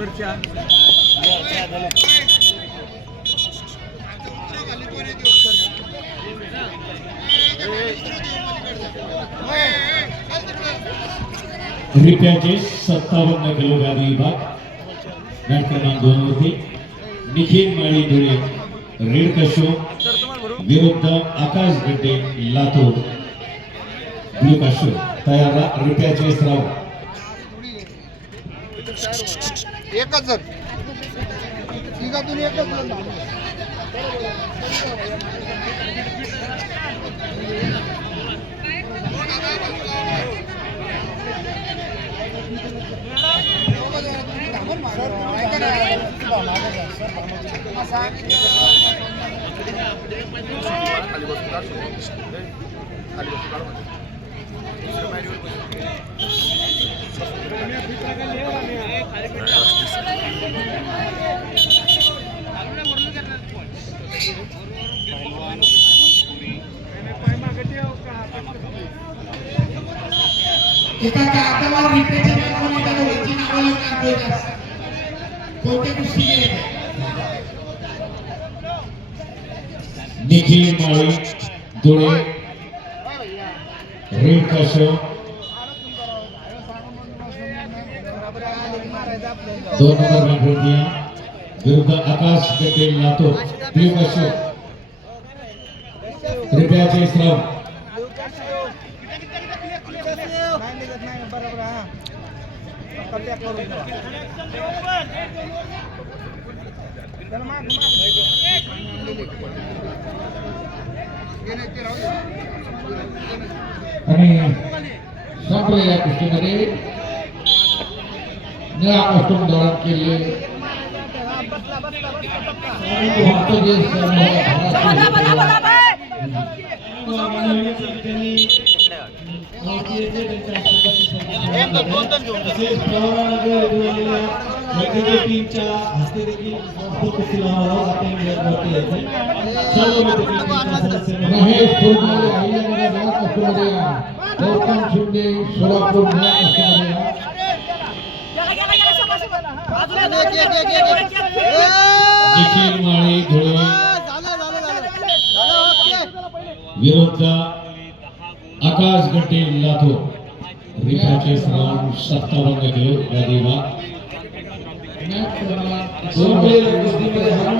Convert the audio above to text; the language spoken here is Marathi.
चर्चा रिप्याचे सत्तावन्न किलो गादी विभाग मॅच क्रमांक दोन वरती निखिल माळी धुळे रेड कशो विरुद्ध आकाश गड्डे लातूर ब्लू काशो तयार राहा. रिप्याचे स्राव एकच जण. तिघातून एकच जण एका कागदावर रिपेच्या नावाने एका दोघांची नावं लागणार दोघांस. कोणते कुस्ती गेले निखिल माळी धुळे रेड कशो दोन नंबर मॅच वरती या. विरुद्ध आकाश गड्डे लातूर ब्लू काशो बरोबर स्राव आणि संपलेल्या कुस्तीमध्ये निळा कॉस्ट्युम धारण केले भक्तदेव टीमच्या हस्ते देखील कुस्ती लावणार आपण वरती यायचे सर्व महेश शिंदे सोलापूर निखिल माळी धुळे. आकाश गटे लातूर. रिपाचे सराव सत्तावन्न किलो या